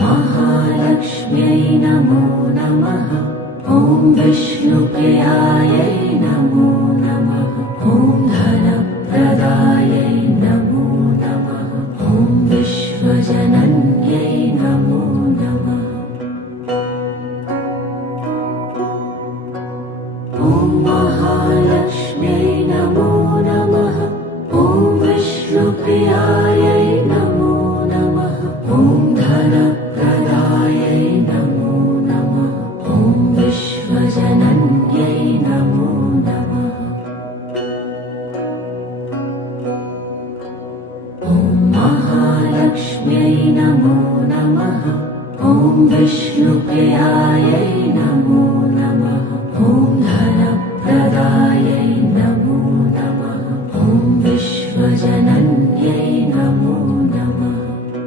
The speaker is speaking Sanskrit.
महालक्ष्म्यै नमो नमः। ॐ विष्णुप्रियायै नमो नमः। ॐ धनप्रदायै नमो नमः। ॐ विश्वजनन्यै नमो नमः। ॐ महालक्ष्म्यै नमो नमः। ॐ विष्णुप्रियायै नमो नमः। ॐ धनप्रदायै नमो नमः। ॐ विश्वजनन्यै नमो नमः। ॐ महालक्ष्म्यै नमो नमः। ॐ विष्णुप्रियायै नमो नमः। ॐ धनप्रदायै